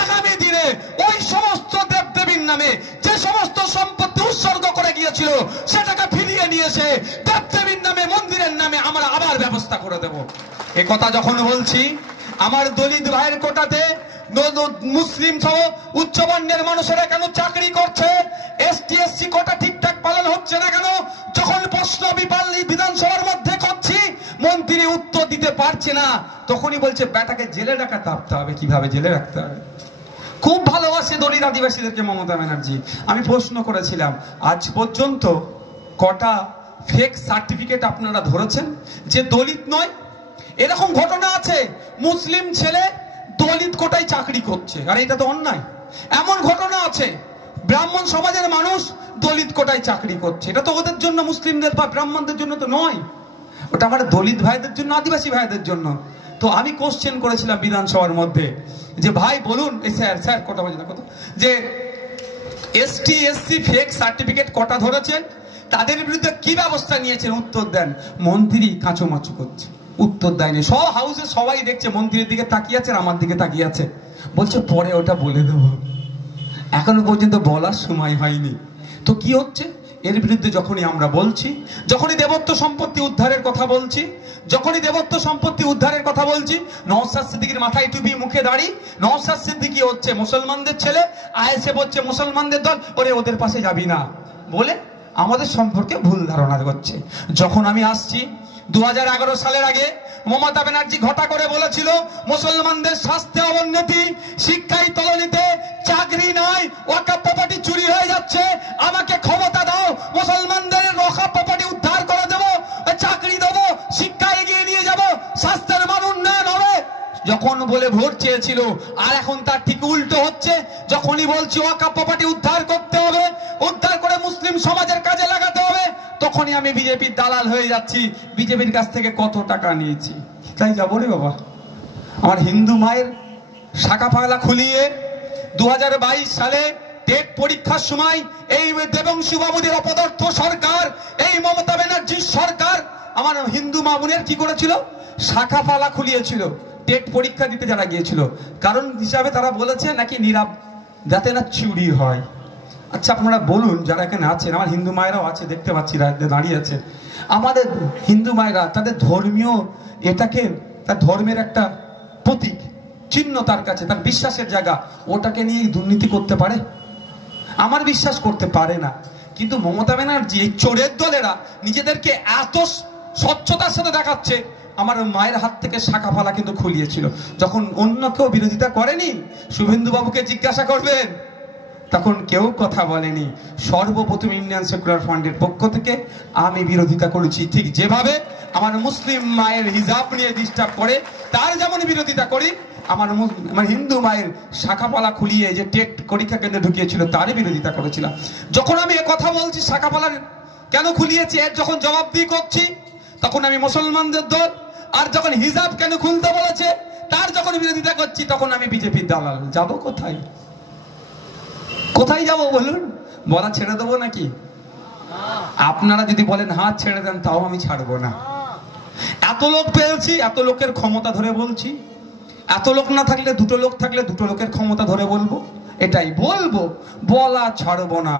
আগামী দিনে ওই সমস্ত দেবদেবীর নামে যে সমস্ত সম্পত্তি উৎসর্গ করে গিয়েছিল সেটাকে ফিরিয়ে নিয়ে এসে দেবদেবীর নামে, মন্দিরের নামে আমরা আবার ব্যবস্থা করে দেব। এ কথা যখন বলছি, আমার দলিত ভাইয়ের কোটাতে মুসলিম সহ উচ্চবর্ণের মানুষেরা কেন চাকরি করছে, এসটি এসসি কোটা ঠিকঠাক পালন হচ্ছে না কেন, যখন প্রশ্ন বিধানসভার মধ্যে করছি মন্ত্রী উত্তর দিতে পারছে না, তখনই বলছে বেটাকে জেলে রাখতে হবে। কিভাবে জেলে রাখতে হবে? খুব ভালোবাসে দলিত আদিবাসীদেরকে মমতা ব্যানার্জি। আমি প্রশ্ন করেছিলাম, আজ পর্যন্ত কটা ফেক সার্টিফিকেট আপনারা ধরেছেন যে দলিত নয়? এরকম ঘটনা আছে, মুসলিম ছেলে দলিত কোটায় চাকরি করছে, আর এটা তো অন্যায়। এমন ঘটনা আছে, ব্রাহ্মণ সমাজের মানুষ দলিত কোটায় চাকরি করছে, এটা তো ওদের জন্য, মুসলিমদের বা ব্রাহ্মণদের জন্য তো নয়, ওটা আমার দলিত ভাইদের জন্য, আদিবাসী ভাইদের জন্য। তো আমি কোশ্চেন করেছিলাম বিধানসভার মধ্যে যে ভাই বলুন, এই স্যার কটা বলছে না কত, যে এসটি এসসি ফেক সার্টিফিকেট কটা ধরেছেন, তাদের বিরুদ্ধে কি ব্যবস্থা নিয়েছেন? উত্তর দেন। মন্ত্রী কাঁচোমাচু করছে, উত্তর দেয়নি। সব হাউসে সবাই দেখছে, মন্ত্রীর দিকে তাকিয়ে আছে, আমার দিকে তাকিয়ে আছে, বলছে পরে ওটা বলে দেবো, এখনো পর্যন্ত বলার সময় হয়নি। তো কি হচ্ছে? এর বিরুদ্ধে যখনই আমরা বলছি, যখনই দেবত্ব সম্পত্তি উদ্ধারের কথা বলছি, নওশাদ সিদ্দিকীর মাথায় টুপি, মুখে দাড়ি, নওশাদ সিদ্দিকী হচ্ছে মুসলমানদের ছেলে, আইএসএফ হচ্ছে মুসলমানদের দল, ওদের পাশে যাবি না বলে আমাদের সম্পর্কে ভুল ধারণা করছে। যখন আমি আসছি 2011 সালের আগে মমতা ব্যানার্জি ঘটা করে বলেছিল মুসলমানদের স্বাস্থ্যে অবনতি, শিক্ষায় তলানিতে, চাকরি নাই, ওয়াকফ প্রপার্টি চুরি হয়ে যাচ্ছে, আমাকে ক্ষমতা দাও, মুসলমানদের ওয়াকফ প্রপার্টি উদ্ধার করে দেবো, চাকরি দেবো, শিক্ষা এগিয়ে নিয়ে যাব, স্বাস্থ্যের মান উন্নয়ন হবে, যখন বলে ভোট চেয়েছিল। আর এখন তার ঠিক উল্টো হচ্ছে, যখনই বলছি ওয়াকফ প্রপার্টি উদ্ধার করতে হবে, উদ্ধার করে মুসলিম সমাজের কাজে লাগাতে হবে, তখনই আমি বিজেপির দালাল হয়ে যাচ্ছি, বিজেপির কাছ থেকে কত টাকা নিয়েছি। তাই যাবো রে বাবা, আমার হিন্দু মায়ের শাখা পাগলা খুলিয়ে 2022 সালে টেট পরীক্ষার সময় এই দেবংশু বাবুদের অপদার্থ সরকার, এই মমতা ব্যানার্জির সরকার আমার হিন্দু মা বোনের কি করেছিল? শাখা পালা খুলিয়েছিল টেট পরীক্ষা দিতে যারা গিয়েছিল। কারণ হিসাবে তারা বলেছে নাকি নীরব, যাতে না চুরি হয়। আচ্ছা আপনারা বলুন, যারা এখানে আছেন, আমার হিন্দু মায়েরাও আছে, দেখতে পাচ্ছি দাঁড়িয়ে আছে, আমাদের হিন্দু মায়েরা তাদের ধর্মীয় এটাকে, তার ধর্মের একটা প্রতীক চিহ্ন তার কাছে, তার বিশ্বাসের জায়গা, ওটাকে নিয়ে দুর্নীতি করতে পারে? আমার বিশ্বাস করতে পারে না। কিন্তু মমতা ব্যানার্জি, এই চোরের দলেরা নিজেদেরকে এত স্বচ্ছতার সাথে দেখাচ্ছে। আমার মায়ের হাত থেকে শাখা ফালা কিন্তু খুলিয়েছিল, যখন অন্য কেউ বিরোধিতা করেনি। শুভেন্দু বাবুকে জিজ্ঞাসা করবেন, তখন কেউ কথা বলেনি। সর্বপ্রথম ইন্ডিয়ান সেকুলার ফান্ডের পক্ষ থেকে আমি বিরোধিতা করেছি, ঠিক যেভাবে আমার মুসলিম মায়ের হিজাব নিয়ে ডিস্টার্ব করে তার যেমন বিরোধিতা করি, আমার হিন্দু মায়ের শাখাপালা খুলিয়ে যে টেট পরীক্ষা কেন্দ্রে ঢুকিয়েছিল তারই বিরোধিতা করেছিলাম। যখন আমি কথা বলছি শাখাপালা কেন খুলিয়েছি, এর যখন জবাবদিহি করছি, তখন আমি মুসলমানদের দল, আর যখন হিজাব কেন খুলতে বলেছে তার যখন বিরোধিতা করছি, তখন আমি বিজেপির দালাল। যাব কোথায়? কোথায় যাব বলুন? বলা ছেড়ে দেবো নাকি? আপনারা যদি বলেন হাত ছেড়ে দেন, তাও আমি ছাড়বো না। এত লোক পেয়েছি, এত লোকের ক্ষমতা ধরে বলছি। এত লোক না থাকলে, দুটো লোক থাকলে দুটো লোকের ক্ষমতা ধরে বলবো, এটাই বলবো, বলা ছাড়বো না।